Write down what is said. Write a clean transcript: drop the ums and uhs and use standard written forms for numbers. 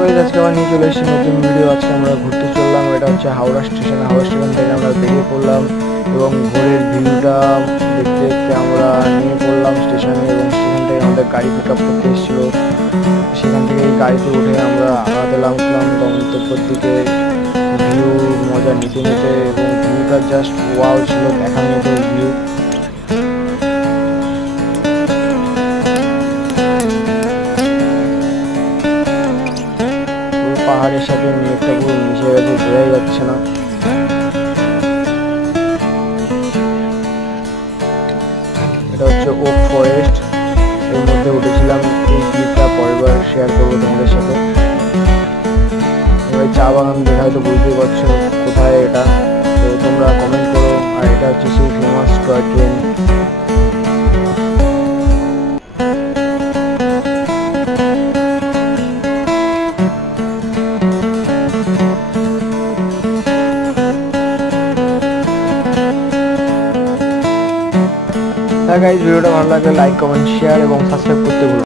Guys, আজকে আবার নিয়ে চলে এসেছি নতুন ভিডিও। আজকে আমরা ঘুরতে চললাম, এটা হচ্ছে হাওড়া স্টেশন। হাওড়া স্টেশন থেকে আমরা বেরিয়ে পড়লাম এবং ভোরের ভিউটা দেখতে দেখতে আমরা নিয়ে পড়লাম স্টেশনে, এবং স্টেশন থেকে আমাদের গাড়ি পিক আপ করতে এসেছিলো। সেখান থেকে এই গাড়িতে উঠে আমরা আগাতে উঠলাম গন্তব্যের দিকে। ভিউ মজা নিতে নিতে, এবং ভিউটা জাস্ট ওয়াও ছিল, দেখার মতো ভিউ। পাহাড়ের সাথে মেঘটা পুরো মিশে গেছে, বোঝাই যাচ্ছে না। এটা হচ্ছে ওক ফরেস্ট, এর মধ্যে উঠেছিলাম। এই ক্লিপটা পরেরবার শেয়ার করবো তোমাদের সাথে। এবার চা বাগান দেখা হয়তো বুঝতেই পারছো কোথায় এটা, তো তোমরা কমেন্ট করো। আর এটা হচ্ছে সেই ফেমাস টয় ট্রেন। গাইস, ভিডিওটা ভালো লাগলে লাইক, কমেন্ট, শেয়ার এবং সাবস্ক্রাইব করতে ভুলো না।